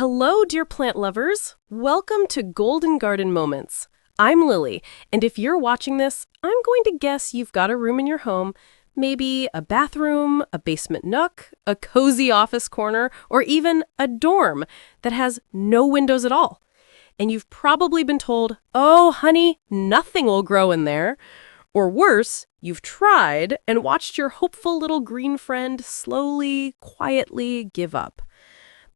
Hello, dear plant lovers. Welcome to Golden Garden Moments. I'm Lily, and if you're watching this, I'm going to guess you've got a room in your home, maybe a bathroom, a basement nook, a cozy office corner, or even a dorm that has no windows at all. And you've probably been told, oh, honey, nothing will grow in there. Or worse, you've tried and watched your hopeful little green friend slowly, quietly give up.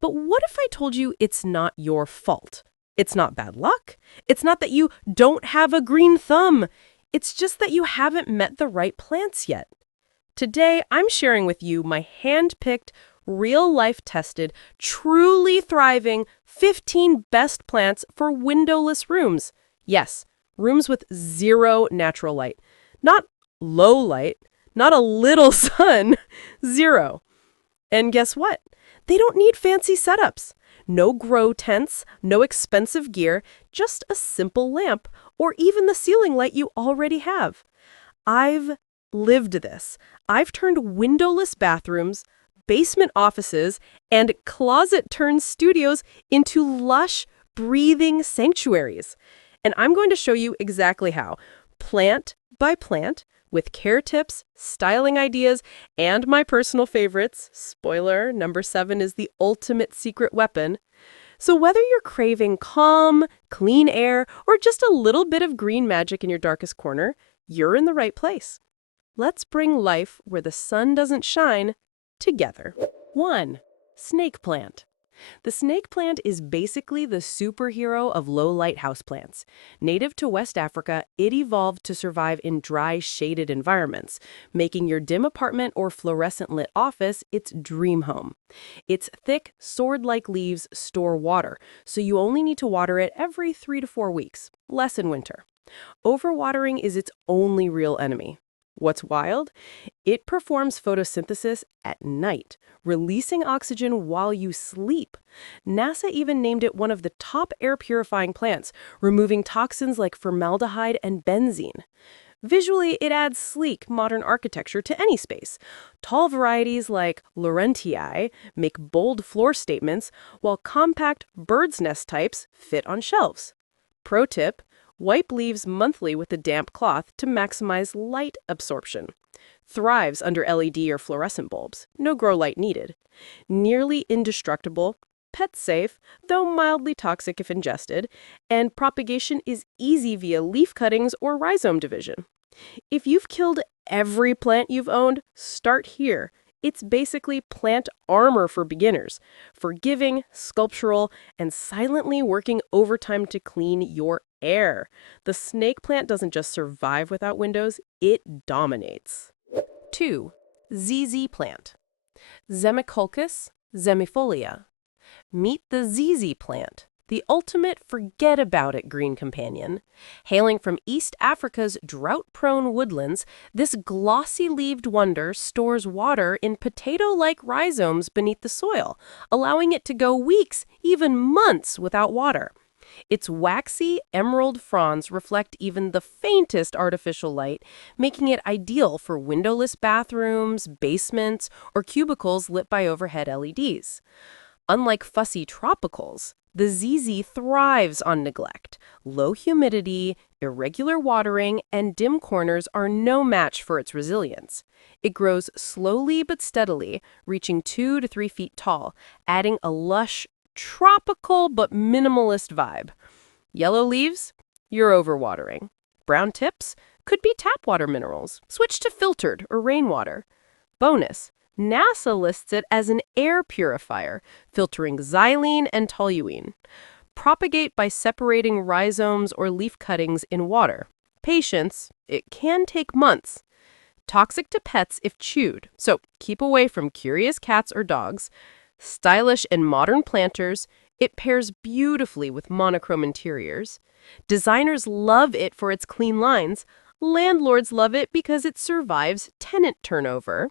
But what if I told you it's not your fault? It's not bad luck. It's not that you don't have a green thumb. It's just that you haven't met the right plants yet. Today, I'm sharing with you my hand-picked, real-life tested, truly thriving 15 best plants for windowless rooms. Yes, rooms with zero natural light. Not low light, not a little sun, zero. And guess what? They don't need fancy setups. No grow tents, no expensive gear, just a simple lamp or even the ceiling light you already have. I've lived this. I've turned windowless bathrooms, basement offices, and closet-turned studios into lush, breathing sanctuaries. And I'm going to show you exactly how, plant by plant, with care tips, styling ideas, and my personal favorites. Spoiler, number 7 is the ultimate secret weapon. So whether you're craving calm, clean air, or just a little bit of green magic in your darkest corner, you're in the right place. Let's bring life where the sun doesn't shine together. 1. Snake plant. The snake plant is basically the superhero of low-light houseplants. Native to West Africa, it evolved to survive in dry, shaded environments, making your dim apartment or fluorescent-lit office its dream home. Its thick, sword-like leaves store water, so you only need to water it every 3 to 4 weeks, less in winter. Overwatering is its only real enemy. What's wild? It performs photosynthesis at night, releasing oxygen while you sleep. NASA even named it one of the top air-purifying plants, removing toxins like formaldehyde and benzene. Visually, it adds sleek, modern architecture to any space. Tall varieties like Laurentii make bold floor statements, while compact bird's nest types fit on shelves. Pro tip: wipe leaves monthly with a damp cloth to maximize light absorption. Thrives under LED or fluorescent bulbs. No grow light needed. Nearly indestructible, pet safe, though mildly toxic if ingested, and propagation is easy via leaf cuttings or rhizome division. If you've killed every plant you've owned, start here. It's basically plant armor for beginners, forgiving, sculptural, and silently working overtime to clean your air. The snake plant doesn't just survive without windows, it dominates. 2. ZZ plant. Zemiculcus zemifolia. Meet the ZZ plant, the ultimate forget-about-it green companion. Hailing from East Africa's drought-prone woodlands, this glossy-leaved wonder stores water in potato-like rhizomes beneath the soil, allowing it to go weeks, even months, without water. Its waxy, emerald fronds reflect even the faintest artificial light, making it ideal for windowless bathrooms, basements, or cubicles lit by overhead LEDs. Unlike fussy tropicals, the ZZ thrives on neglect. Low humidity, irregular watering, and dim corners are no match for its resilience. It grows slowly but steadily, reaching 2 to 3 feet tall, adding a lush, tropical but minimalist vibe. Yellow leaves? You're overwatering. Brown tips? Could be tap water minerals. Switch to filtered or rainwater. Bonus: NASA lists it as an air purifier, filtering xylene and toluene. Propagate by separating rhizomes or leaf cuttings in water. Patience: it can take months. Toxic to pets if chewed, so keep away from curious cats or dogs. Stylish and modern planters, it pairs beautifully with monochrome interiors. Designers love it for its clean lines. Landlords love it because it survives tenant turnover.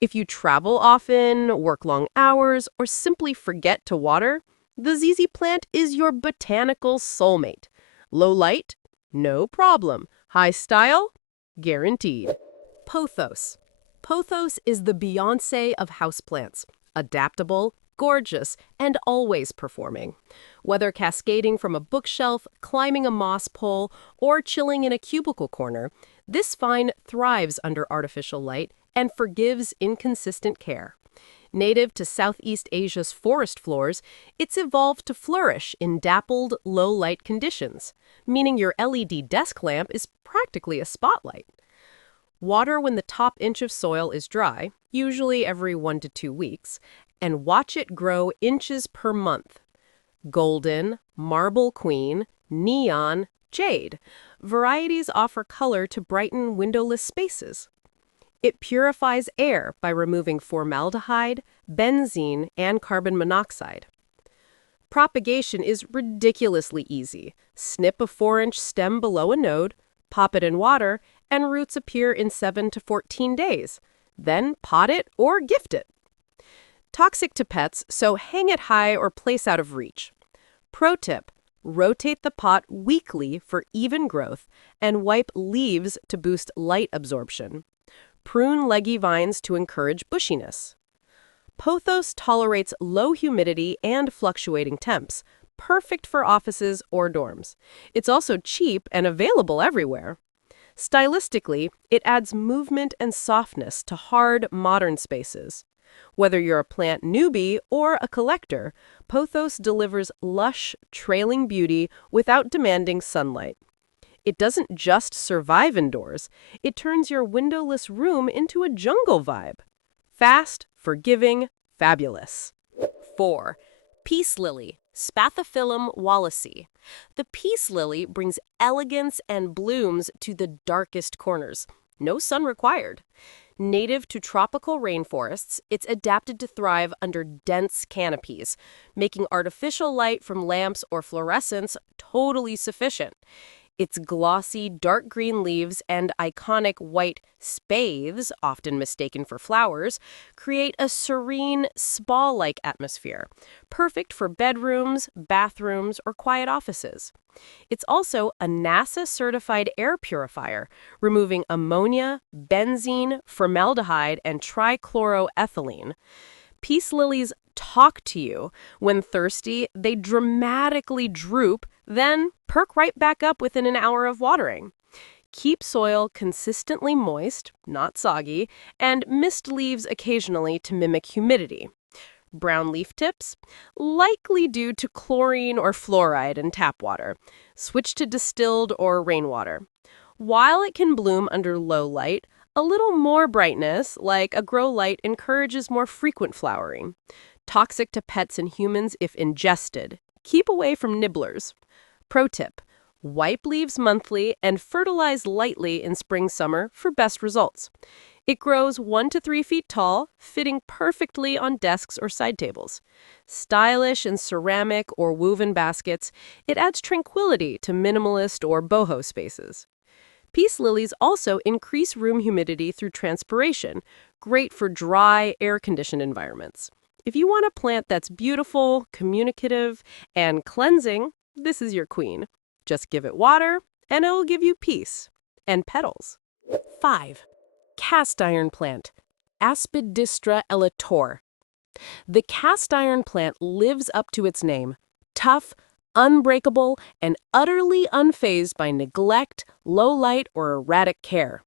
If you travel often, work long hours, or simply forget to water, the ZZ plant is your botanical soulmate. Low light? No problem. High style? Guaranteed. Pothos. Pothos is the Beyoncé of houseplants. Adaptable, gorgeous, and always performing. Whether cascading from a bookshelf, climbing a moss pole, or chilling in a cubicle corner, this vine thrives under artificial light and forgives inconsistent care. Native to Southeast Asia's forest floors, it's evolved to flourish in dappled, low-light conditions, meaning your LED desk lamp is practically a spotlight. Water when the top inch of soil is dry, usually every 1 to 2 weeks, and watch it grow inches per month. Golden, marble queen, neon, jade. Varieties offer color to brighten windowless spaces. It purifies air by removing formaldehyde, benzene, and carbon monoxide. Propagation is ridiculously easy. Snip a 4-inch stem below a node, pop it in water, and roots appear in 7 to 14 days. Then pot it or gift it. Toxic to pets, so hang it high or place out of reach. Pro tip: rotate the pot weekly for even growth and wipe leaves to boost light absorption. Prune leggy vines to encourage bushiness. Pothos tolerates low humidity and fluctuating temps, perfect for offices or dorms. It's also cheap and available everywhere. Stylistically, it adds movement and softness to hard, modern spaces. Whether you're a plant newbie or a collector, pothos delivers lush, trailing beauty without demanding sunlight. It doesn't just survive indoors, it turns your windowless room into a jungle vibe. Fast, forgiving, fabulous. 4. Peace lily, Spathiphyllum wallacei. The peace lily brings elegance and blooms to the darkest corners. No sun required. Native to tropical rainforests, it's adapted to thrive under dense canopies, making artificial light from lamps or fluorescents totally sufficient. Its glossy, dark green leaves and iconic white spathes, often mistaken for flowers, create a serene, spa-like atmosphere, perfect for bedrooms, bathrooms, or quiet offices. It's also a NASA-certified air purifier, removing ammonia, benzene, formaldehyde, and trichloroethylene. Peace lilies talk to you. When thirsty, they dramatically droop, then perk right back up within an hour of watering. Keep soil consistently moist, not soggy, and mist leaves occasionally to mimic humidity. Brown leaf tips? Likely due to chlorine or fluoride in tap water. Switch to distilled or rainwater. While it can bloom under low light, a little more brightness, like a grow light, encourages more frequent flowering. Toxic to pets and humans if ingested. Keep away from nibblers. Pro tip: wipe leaves monthly and fertilize lightly in spring-summer for best results. It grows 1 to 3 feet tall, fitting perfectly on desks or side tables. Stylish in ceramic or woven baskets, it adds tranquility to minimalist or boho spaces. Peace lilies also increase room humidity through transpiration, great for dry, air-conditioned environments. If you want a plant that's beautiful, communicative, and cleansing, this is your queen. Just give it water, and it will give you peace. And petals. 5. Cast iron plant, Aspidistra elator. The cast iron plant lives up to its name, tough, unbreakable, and utterly unfazed by neglect, low light, or erratic care.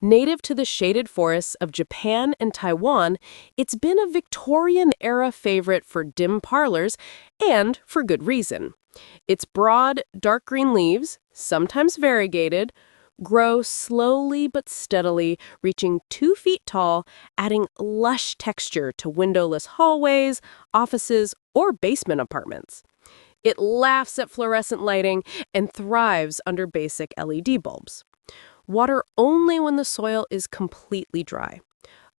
Native to the shaded forests of Japan and Taiwan, it's been a Victorian-era favorite for dim parlors, and for good reason. Its broad, dark green leaves, sometimes variegated, grow slowly but steadily, reaching 2 feet tall, adding lush texture to windowless hallways, offices, or basement apartments. It laughs at fluorescent lighting and thrives under basic LED bulbs. Water only when the soil is completely dry.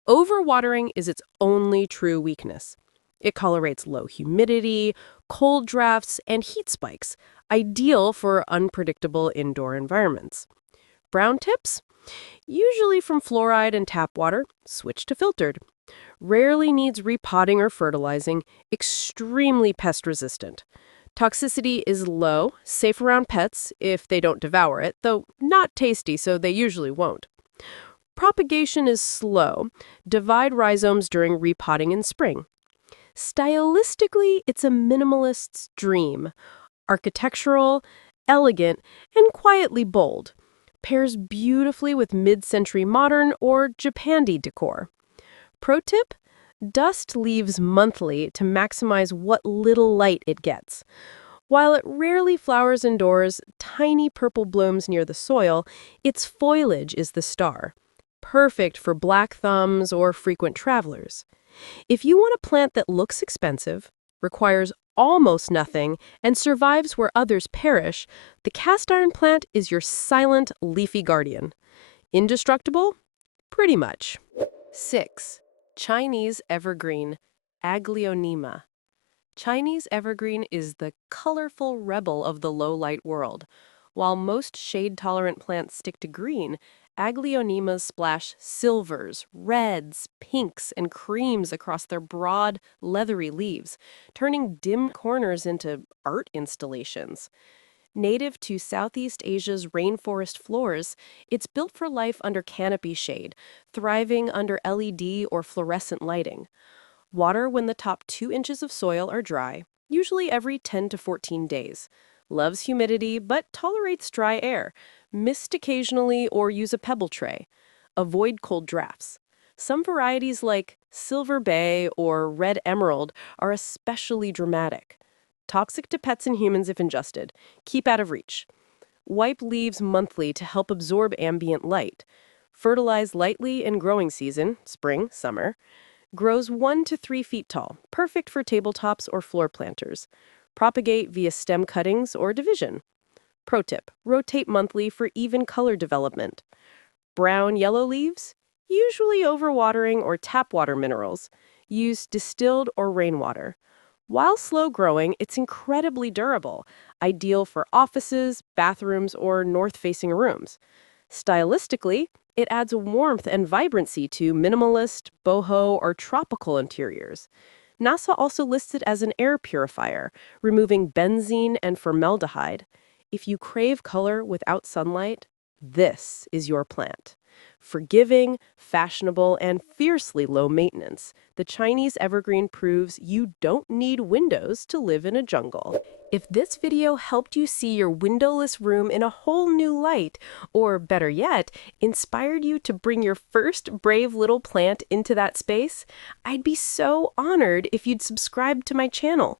Overwatering is its only true weakness. It tolerates low humidity, cold drafts, and heat spikes, ideal for unpredictable indoor environments. Brown tips? Usually from fluoride and tap water, switch to filtered. Rarely needs repotting or fertilizing, extremely pest resistant. Toxicity is low, safe around pets if they don't devour it, though not tasty, so they usually won't. Propagation is slow. Divide rhizomes during repotting in spring. Stylistically, it's a minimalist's dream. Architectural, elegant, and quietly bold. Pairs beautifully with mid-century modern or Japandi decor. Pro tip: dust leaves monthly to maximize what little light it gets. While it rarely flowers indoors, tiny purple blooms near the soil, its foliage is the star. Perfect for black thumbs or frequent travelers. If you want a plant that looks expensive, requires almost nothing, and survives where others perish, the cast iron plant is your silent, leafy guardian. Indestructible? Pretty much. 6. Chinese evergreen, Aglaonema. Chinese evergreen is the colorful rebel of the low-light world. While most shade-tolerant plants stick to green, Aglaonemas splash silvers, reds, pinks, and creams across their broad, leathery leaves, turning dim corners into art installations. Native to Southeast Asia's rainforest floors, it's built for life under canopy shade, thriving under LED or fluorescent lighting. Water when the top 2 inches of soil are dry, usually every 10 to 14 days. Loves humidity but tolerates dry air. Mist occasionally or use a pebble tray. Avoid cold drafts. Some varieties like Silver Bay or Red Emerald are especially dramatic. Toxic to pets and humans if ingested. Keep out of reach. Wipe leaves monthly to help absorb ambient light. Fertilize lightly in growing season, spring, summer. Grows 1 to 3 feet tall, perfect for tabletops or floor planters. Propagate via stem cuttings or division. Pro tip: rotate monthly for even color development. Brown, yellow leaves? Usually overwatering or tap water minerals. Use distilled or rainwater. While slow growing, it's incredibly durable, ideal for offices, bathrooms, or north-facing rooms. Stylistically, it adds warmth and vibrancy to minimalist, boho, or tropical interiors. NASA also lists it as an air purifier, removing benzene and formaldehyde. If you crave color without sunlight, this is your plant. Forgiving, fashionable, and fiercely low maintenance, the Chinese evergreen proves you don't need windows to live in a jungle. If this video helped you see your windowless room in a whole new light, or better yet, inspired you to bring your first brave little plant into that space, I'd be so honored if you'd subscribe to my channel.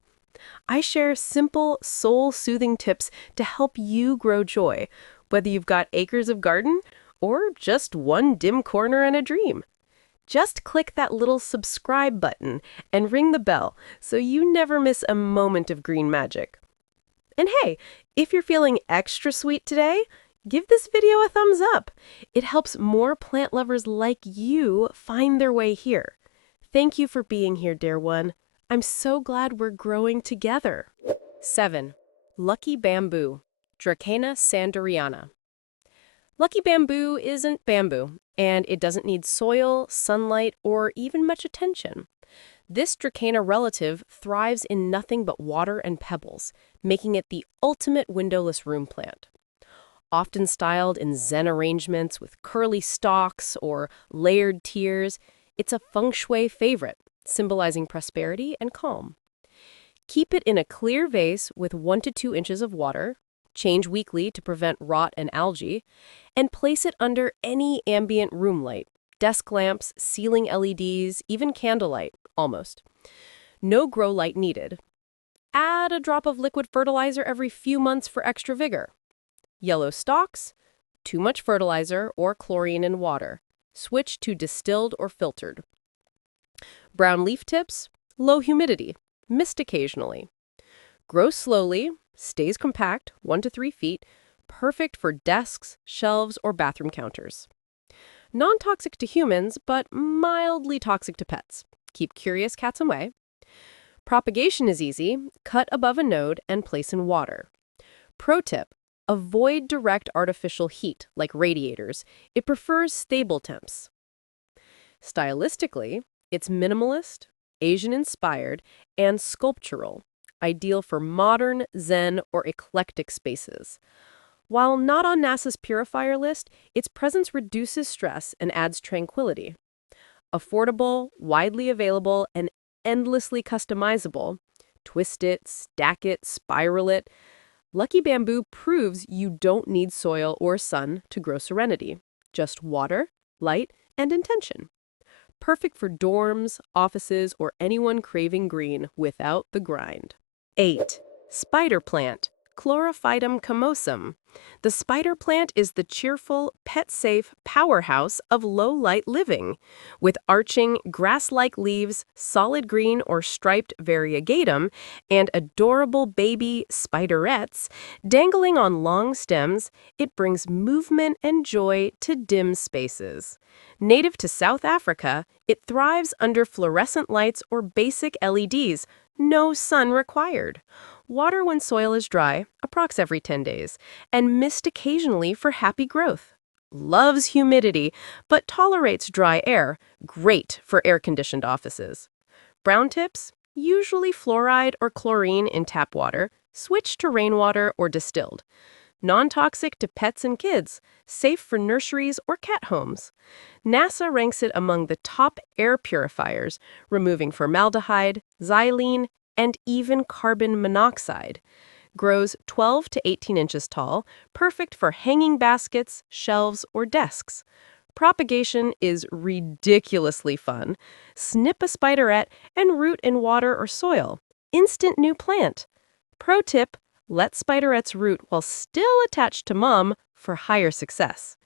I share simple, soul-soothing tips to help you grow joy, whether you've got acres of garden or just one dim corner and a dream. Just click that little subscribe button and ring the bell so you never miss a moment of green magic. And hey, if you're feeling extra sweet today, give this video a thumbs up. It helps more plant lovers like you find their way here. Thank you for being here, dear one. I'm so glad we're growing together. 7. Lucky Bamboo, Dracena sanderiana. Lucky bamboo isn't bamboo, and it doesn't need soil, sunlight, or even much attention. This Dracena relative thrives in nothing but water and pebbles, making it the ultimate windowless room plant. Often styled in Zen arrangements with curly stalks or layered tiers, it's a feng shui favorite, symbolizing prosperity and calm. Keep it in a clear vase with 1 to 2 inches of water, change weekly to prevent rot and algae, and place it under any ambient room light, desk lamps, ceiling LEDs, even candlelight, almost. No grow light needed. Add a drop of liquid fertilizer every few months for extra vigor. Yellow stalks? Too much fertilizer or chlorine in water. Switch to distilled or filtered. Brown leaf tips? Low humidity. Mist occasionally. Grows slowly, stays compact, 1 to 3 feet, perfect for desks, shelves, or bathroom counters. Non-toxic to humans, but mildly toxic to pets. Keep curious cats away. Propagation is easy. Cut above a node and place in water. Pro tip: avoid direct artificial heat, like radiators. It prefers stable temps. Stylistically, it's minimalist, Asian-inspired, and sculptural, ideal for modern, Zen, or eclectic spaces. While not on NASA's purifier list, its presence reduces stress and adds tranquility. Affordable, widely available, and endlessly customizable. Twist it, stack it, spiral it. Lucky Bamboo proves you don't need soil or sun to grow serenity. Just water, light, and intention. Perfect for dorms, offices, or anyone craving green without the grind. 8. Spider plant, Chlorophytum comosum. The spider plant is the cheerful, pet-safe powerhouse of low-light living. With arching, grass-like leaves, solid green or striped variegatum, and adorable baby spiderettes dangling on long stems, it brings movement and joy to dim spaces. Native to South Africa, it thrives under fluorescent lights or basic LEDs, no sun required. Water when soil is dry, approx every 10 days, and mist occasionally for happy growth. Loves humidity, but tolerates dry air, great for air-conditioned offices. Brown tips, usually fluoride or chlorine in tap water, switch to rainwater or distilled. Non-toxic to pets and kids, safe for nurseries or cat homes. NASA ranks it among the top air purifiers, removing formaldehyde, xylene, and even carbon monoxide. Grows 12 to 18 inches tall, perfect for hanging baskets, shelves, or desks. Propagation is ridiculously fun. Snip a spiderette and root in water or soil. Instant new plant. Pro tip, let spiderettes root while still attached to mom for higher success.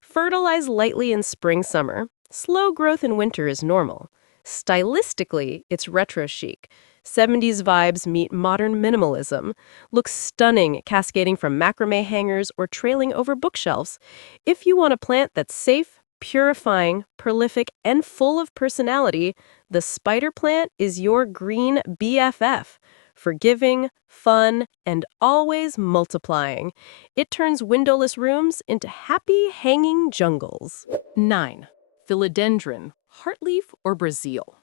Fertilize lightly in spring-summer. Slow growth in winter is normal. Stylistically, it's retro chic. 70s vibes meet modern minimalism. Looks stunning, cascading from macrame hangers or trailing over bookshelves. If you want a plant that's safe, purifying, prolific, and full of personality, the spider plant is your green BFF. Forgiving, fun, and always multiplying. It turns windowless rooms into happy hanging jungles. 9. Philodendron, heartleaf or Brazil.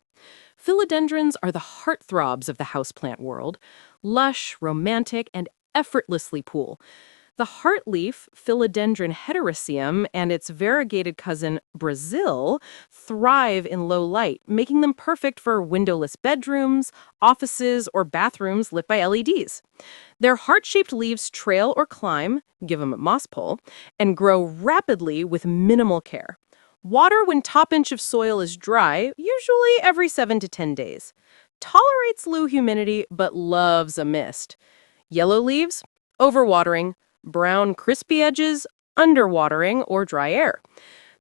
Philodendrons are the heartthrobs of the houseplant world, lush, romantic, and effortlessly cool. The heartleaf, Philodendron heteroecium, and its variegated cousin, Brazil, thrive in low light, making them perfect for windowless bedrooms, offices, or bathrooms lit by LEDs. Their heart-shaped leaves trail or climb, give them a moss pole, and grow rapidly with minimal care. Water when top inch of soil is dry, usually every 7 to 10 days. Tolerates low humidity, but loves a mist. Yellow leaves, overwatering. Brown, crispy edges, underwatering or dry air.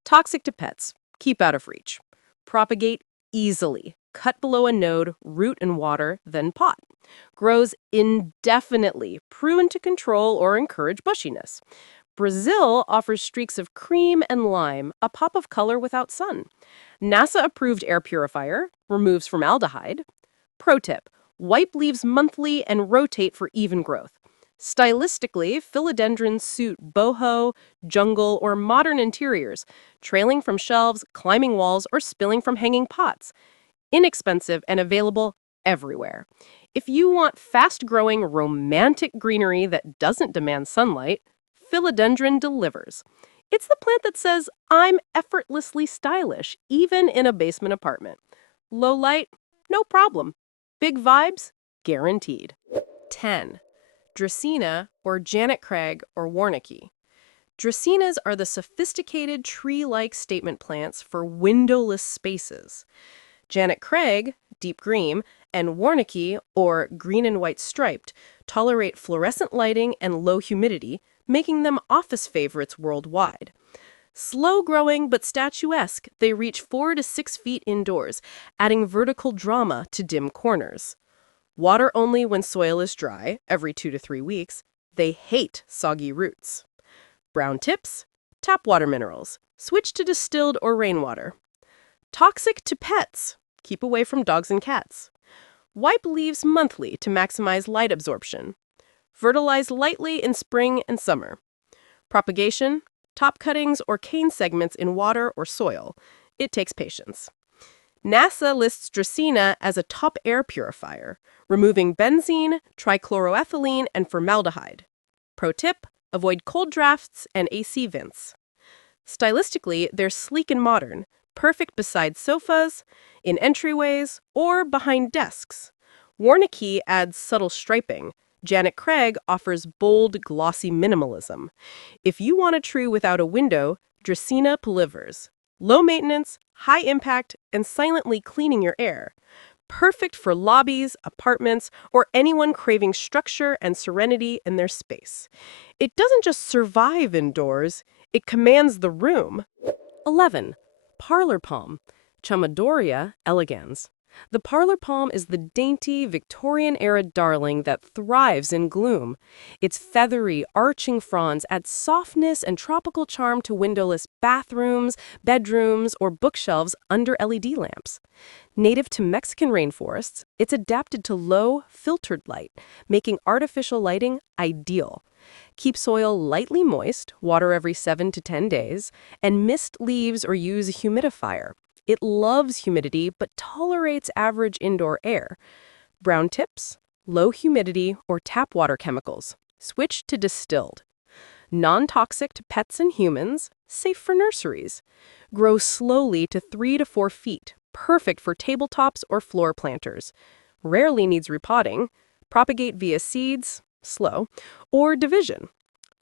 Toxic to pets, keep out of reach. Propagate easily. Cut below a node, root in water, then pot. Grows indefinitely, proven to control or encourage bushiness. Brazil offers streaks of cream and lime, a pop of color without sun. NASA-approved air purifier, removes formaldehyde. Pro tip, wipe leaves monthly and rotate for even growth. Stylistically, philodendrons suit boho, jungle, or modern interiors, trailing from shelves, climbing walls, or spilling from hanging pots. Inexpensive and available everywhere. If you want fast-growing, romantic greenery that doesn't demand sunlight, philodendron delivers. It's the plant that says, I'm effortlessly stylish, even in a basement apartment. Low light? No problem. Big vibes? Guaranteed. 10. Dracaena, or Janet Craig, or Warnicki. Dracaenas are the sophisticated tree-like statement plants for windowless spaces. Janet Craig, deep green, and Warnicki, or green and white striped, tolerate fluorescent lighting and low humidity, making them office favorites worldwide. Slow-growing but statuesque, they reach 4 to 6 feet indoors, adding vertical drama to dim corners. Water only when soil is dry, every 2 to 3 weeks. They hate soggy roots. Brown tips, tap water minerals. Switch to distilled or rainwater. Toxic to pets. Keep away from dogs and cats. Wipe leaves monthly to maximize light absorption. Fertilize lightly in spring and summer. Propagation, top cuttings or cane segments in water or soil. It takes patience. NASA lists Dracaena as a top air purifier, removing benzene, trichloroethylene, and formaldehyde. Pro tip, avoid cold drafts and AC vents. Stylistically, they're sleek and modern, perfect beside sofas, in entryways, or behind desks. Warnicki adds subtle striping. Janet Craig offers bold, glossy minimalism. If you want a tree without a window, Dracaena delivers. Low maintenance, high impact, and silently cleaning your air. Perfect for lobbies, apartments, or anyone craving structure and serenity in their space. It doesn't just survive indoors, it commands the room. 11. Parlor Palm, Chamadoria elegans. The parlor palm is the dainty, Victorian-era darling that thrives in gloom. Its feathery, arching fronds add softness and tropical charm to windowless bathrooms, bedrooms, or bookshelves under LED lamps. Native to Mexican rainforests, it's adapted to low, filtered light, making artificial lighting ideal. Keep soil lightly moist, water every 7 to 10 days, and mist leaves or use a humidifier. It loves humidity but tolerates average indoor air. Brown tips, low humidity, or tap water chemicals. Switch to distilled. Non-toxic to pets and humans, safe for nurseries. Grow slowly to 3 to 4 feet, perfect for tabletops or floor planters. Rarely needs repotting. Propagate via seeds, slow, or division.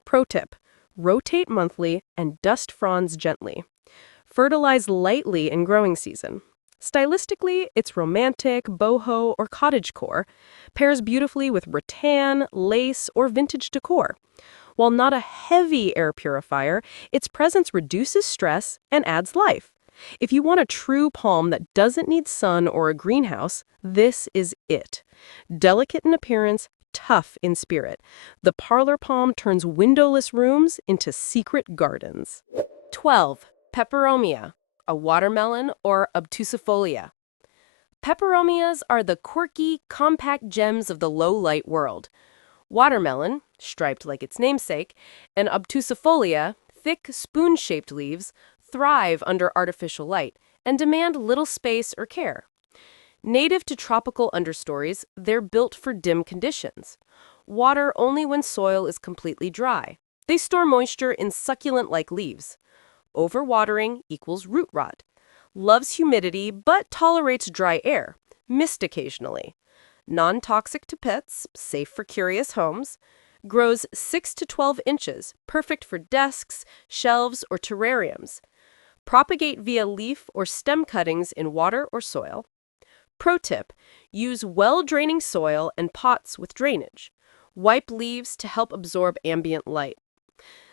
Pro tip, rotate monthly and dust fronds gently. Fertilize lightly in growing season. Stylistically, it's romantic, boho, or cottagecore. Pairs beautifully with rattan, lace, or vintage decor. While not a heavy air purifier, its presence reduces stress and adds life. If you want a true palm that doesn't need sun or a greenhouse, this is it. Delicate in appearance, tough in spirit. The parlor palm turns windowless rooms into secret gardens. 12. Peperomia, a watermelon or obtusifolia. Peperomias are the quirky, compact gems of the low-light world. Watermelon, striped like its namesake, and obtusifolia, thick, spoon-shaped leaves, thrive under artificial light and demand little space or care. Native to tropical understories, they're built for dim conditions. Water only when soil is completely dry. They store moisture in succulent-like leaves. Overwatering equals root rot. Loves humidity but tolerates dry air. Mist occasionally. Non-toxic to pets, safe for curious homes. Grows 6 to 12 inches, perfect for desks, shelves, or terrariums. Propagate via leaf or stem cuttings in water or soil. Pro tip, use well-draining soil and pots with drainage. Wipe leaves to help absorb ambient light.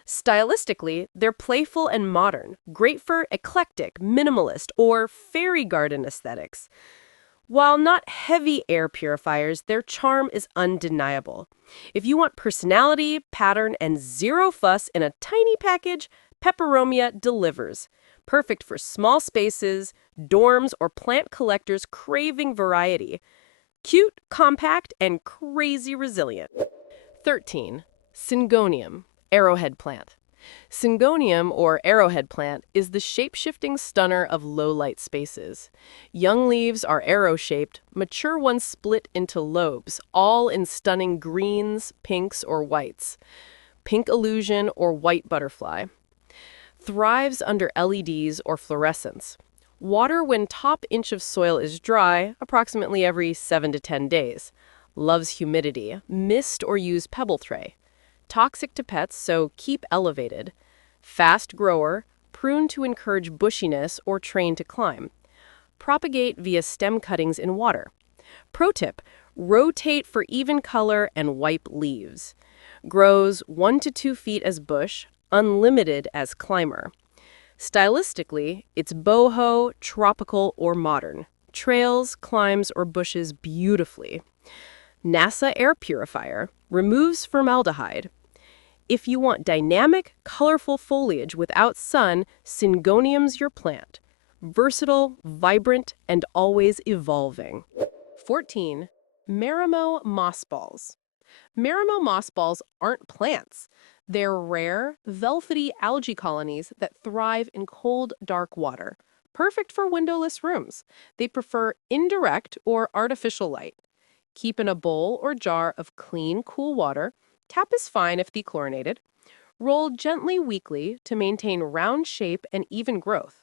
Stylistically, they're playful and modern, great for eclectic, minimalist, or fairy garden aesthetics. While not heavy air purifiers, their charm is undeniable. If you want personality, pattern, and zero fuss in a tiny package, Peperomia delivers. Perfect for small spaces, dorms, or plant collectors craving variety. Cute, compact, and crazy resilient. 13. Syngonium, arrowhead plant. Syngonium, or arrowhead plant, is the shape-shifting stunner of low-light spaces. Young leaves are arrow-shaped, mature ones split into lobes, all in stunning greens, pinks, or whites. Pink illusion or white butterfly. Thrives under LEDs or fluorescence. Water when top inch of soil is dry, approximately every 7 to 10 days. Loves humidity, mist or use pebble tray. Toxic to pets, so keep elevated. Fast grower, prune to encourage bushiness or train to climb. Propagate via stem cuttings in water. Pro tip, rotate for even color and wipe leaves. Grows 1 to 2 feet as bush, unlimited as climber. Stylistically, it's boho, tropical, or modern. Trails, climbs, or bushes beautifully. NASA air purifier, removes formaldehyde. If you want dynamic, colorful foliage without sun, Syngonium's your plant. Versatile, vibrant, and always evolving. 14. Marimo mossballs. Marimo mossballs aren't plants. They're rare, velvety algae colonies that thrive in cold, dark water. Perfect for windowless rooms. They prefer indirect or artificial light. Keep in a bowl or jar of clean, cool water. Tap is fine if dechlorinated. Roll gently weekly to maintain round shape and even growth.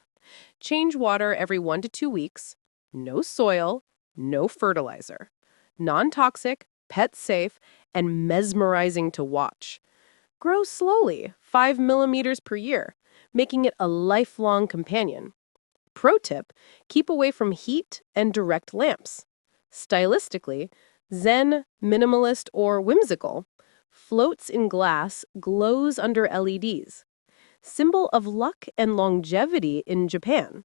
Change water every 1 to 2 weeks. No soil, no fertilizer. Non-toxic, pet-safe, and mesmerizing to watch. Grow slowly, 5 millimeters per year, making it a lifelong companion. Pro tip, keep away from heat and direct lamps. Stylistically, zen, minimalist, or whimsical. Floats in glass, glows under LEDs. Symbol of luck and longevity in Japan.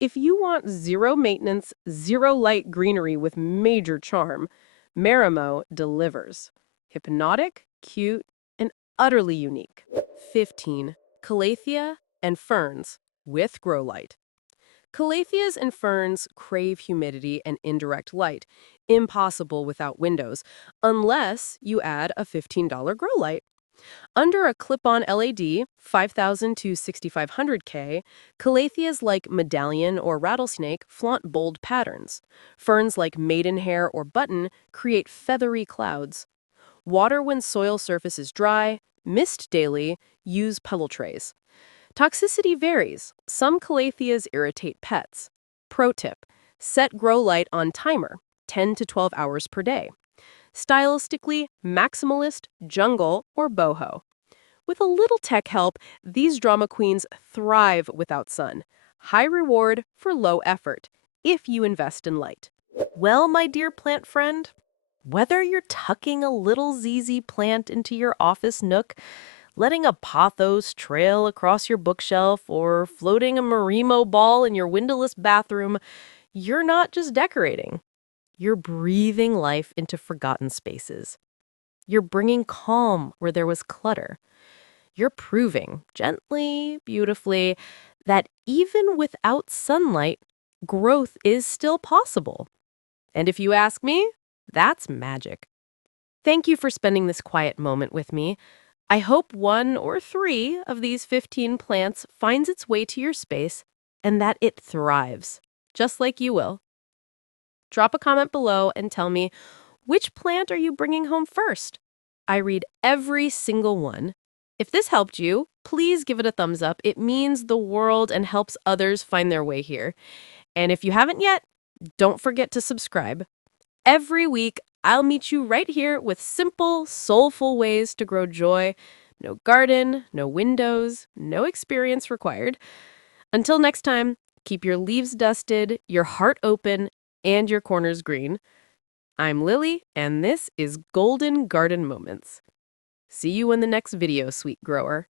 If you want zero maintenance, zero light greenery with major charm, Marimo delivers. Hypnotic, cute, and utterly unique. 15. Calathea and ferns with grow light. Calatheas and ferns crave humidity and indirect light, impossible without windows, unless you add a $15 grow light. Under a clip-on LED, 5,000 to 6,500K, calatheas like medallion or rattlesnake flaunt bold patterns. Ferns like maidenhair or button create feathery clouds. Water when soil surface is dry, mist daily, use pebble trays. Toxicity varies. Some calatheas irritate pets. Pro tip, set grow light on timer, 10 to 12 hours per day. Stylistically, maximalist, jungle, or boho. With a little tech help, these drama queens thrive without sun. High reward for low effort, if you invest in light. Well, my dear plant friend, whether you're tucking a little ZZ plant into your office nook, letting a pothos trail across your bookshelf, or floating a Marimo ball in your windowless bathroom, you're not just decorating. You're breathing life into forgotten spaces. You're bringing calm where there was clutter. You're proving, gently, beautifully, that even without sunlight, growth is still possible. And if you ask me, that's magic. Thank you for spending this quiet moment with me. I hope 1 or 3 of these 15 plants finds its way to your space and that it thrives, just like you will. Drop a comment below and tell me, which plant are you bringing home first? I read every single one. If this helped you, please give it a thumbs up. It means the world and helps others find their way here. And if you haven't yet, don't forget to subscribe. Every week, I'll meet you right here with simple, soulful ways to grow joy. No garden, no windows, no experience required. Until next time, keep your leaves dusted, your heart open, and your corners green. I'm Lily, and this is Golden Garden Moments. See you in the next video, sweet grower.